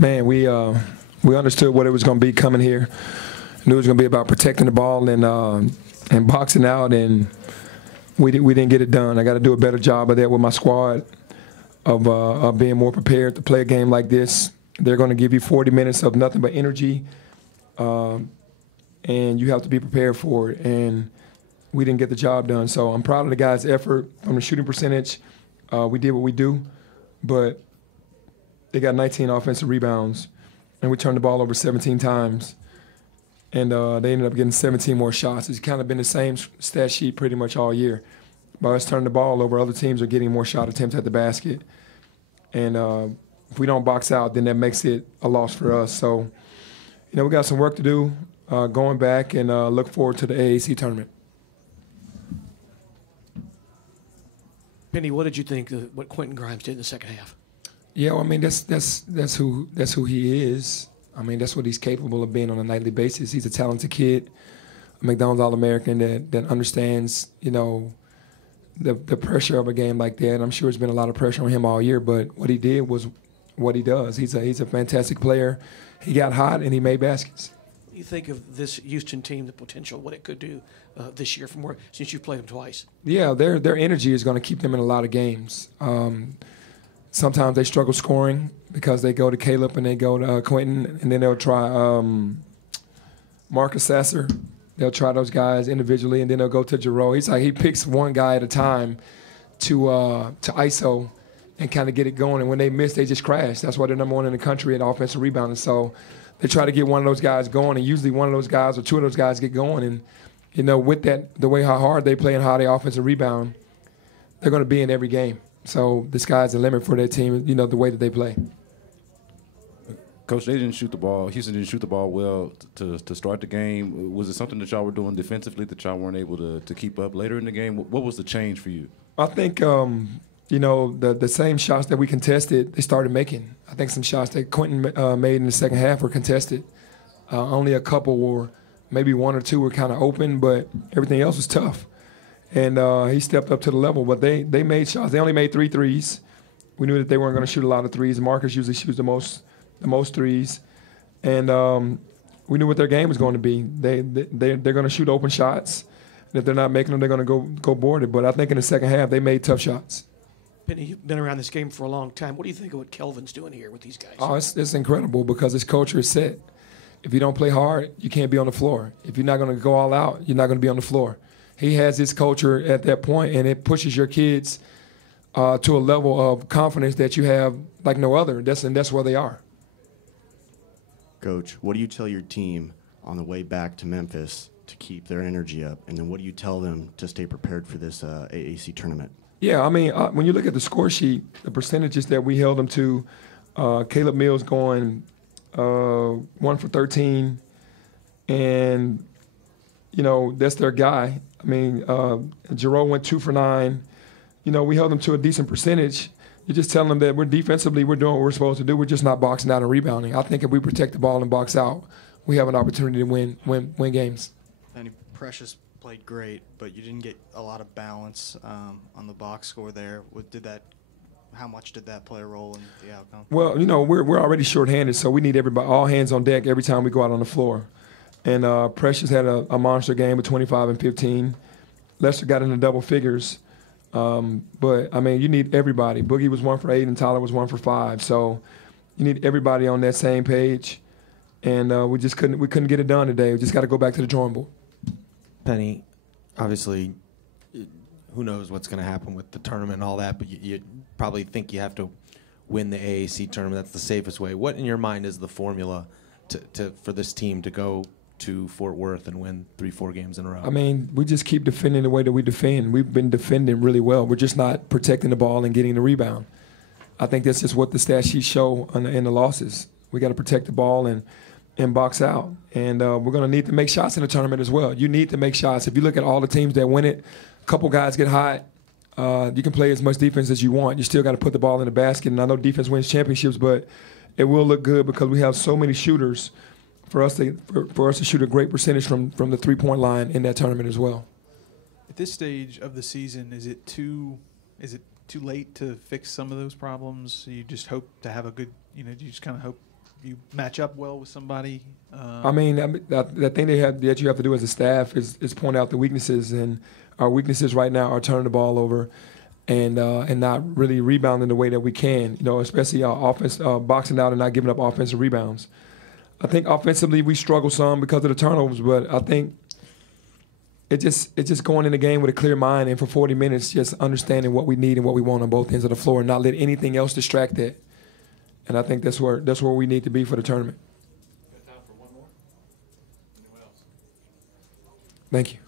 Man, we understood what it was going to be coming here. Knew it was going to be about protecting the ball and boxing out, and we didn't get it done. I got to do a better job of that with my squad, of being more prepared to play a game like this. They're going to give you 40 minutes of nothing but energy, and you have to be prepared for it. And we didn't get the job done. So I'm proud of the guys' effort on the shooting percentage. We did what we do, but they got 19 offensive rebounds, and we turned the ball over 17 times. And they ended up getting 17 more shots. It's kind of been the same stat sheet pretty much all year. By us turning the ball over, other teams are getting more shot attempts at the basket. And if we don't box out, then that makes it a loss for us. So, we got some work to do going back, and look forward to the AAC tournament. Penny, what did you think of what Quentin Grimes did in the second half? Yeah, well, I mean, that's who he is. I mean, that's what he's capable of being on a nightly basis. He's a talented kid, a McDonald's All-American that understands, the pressure of a game like that. I'm sure there's been a lot of pressure on him all year, but what he did was what he does. He's a fantastic player. He got hot and he made baskets. What do you think of this Houston team, the potential, what it could do this year since you've played them twice? Yeah, their energy is going to keep them in a lot of games. Sometimes they struggle scoring because they go to Caleb and they go to Quentin, and then they'll try Marcus Sasser. They'll try those guys individually, and then they'll go to Jarreau. He picks one guy at a time to ISO and kind of get it going. And when they miss, they just crash. That's why they're number one in the country at offensive rebounding. So they try to get one of those guys going, and usually one of those guys or two of those guys get going. And with that, the way how hard they play and how they offensive rebound, they're going to be in every game. So the sky's the limit for their team, the way that they play. Coach, they didn't shoot the ball. Houston didn't shoot the ball well to start the game. Was it something that y'all were doing defensively that y'all weren't able to keep up later in the game? What was the change for you? I think, the same shots that we contested, they started making. I think some shots that Quentin made in the second half were contested. Only a couple were, maybe one or two were kind of open, but everything else was tough. And he stepped up to the level, but they made shots. They only made 3 threes. We knew that they weren't going to shoot a lot of threes. Marcus usually shoots the most threes, and we knew what their game was going to be. They're going to shoot open shots, and if they're not making them, they're going to go board it. But I think in the second half they made tough shots. Penny, you've been around this game for a long time. What do you think of what Kelvin's doing here with these guys? Oh, it's incredible because his culture is set. If you don't play hard, you can't be on the floor. If you're not going to go all out, you're not going to be on the floor. He has his culture at that point, and it pushes your kids to a level of confidence that you have like no other. That's where they are. Coach, what do you tell your team on the way back to Memphis to keep their energy up? And then what do you tell them to stay prepared for this AAC tournament? Yeah, I mean, when you look at the score sheet, the percentages that we held them to, Caleb Mills going 1 for 13, and, that's their guy. I mean, Jarreau went 2 for 9. We held them to a decent percentage. You're just telling them that we're doing what we're supposed to do. We're just not boxing out and rebounding. I think if we protect the ball and box out, we have an opportunity to win games. Penny, Precious played great, but you didn't get a lot of balance on the box score there. How much did that play a role in the outcome? Well, we're already shorthanded, so we need everybody, all hands on deck every time we go out on the floor. And Precious had a monster game with 25 and 15. Lester got into double figures. But, I mean, you need everybody. Boogie was 1 for 8 and Tyler was 1 for 5. So you need everybody on that same page. And we couldn't get it done today. We just got to go back to the drawing board. Penny, obviously, who knows what's going to happen with the tournament and all that, but you probably think you have to win the AAC tournament. That's the safest way. What, in your mind, is the formula for this team to go to Fort Worth and win 3-4 games in a row? I mean, we just keep defending the way that we defend. We've been defending really well. We're just not protecting the ball and getting the rebound. I think that's just what the stat sheets show in the losses. We got to protect the ball and box out. And we're going to need to make shots in the tournament as well. You need to make shots. If you look at all the teams that win it, a couple guys get hot. You can play as much defense as you want. You still got to put the ball in the basket. And I know defense wins championships, but it will look good because we have so many shooters for us to shoot a great percentage from the three-point line in that tournament as well. At this stage of the season, is it too late to fix some of those problems? You just hope to have a good, you just kind of hope you match up well with somebody? I mean, the thing that you have to do as a staff is point out the weaknesses, and our weaknesses right now are turning the ball over, and not really rebounding the way that we can. You know, especially our offense, boxing out and not giving up offensive rebounds. I think offensively we struggle some because of the turnovers, but I think it's just going in the game with a clear mind and for 40 minutes just understanding what we need and what we want on both ends of the floor and not let anything else distract that. And I think that's where we need to be for the tournament. Got time for one more? Anyone else? Thank you.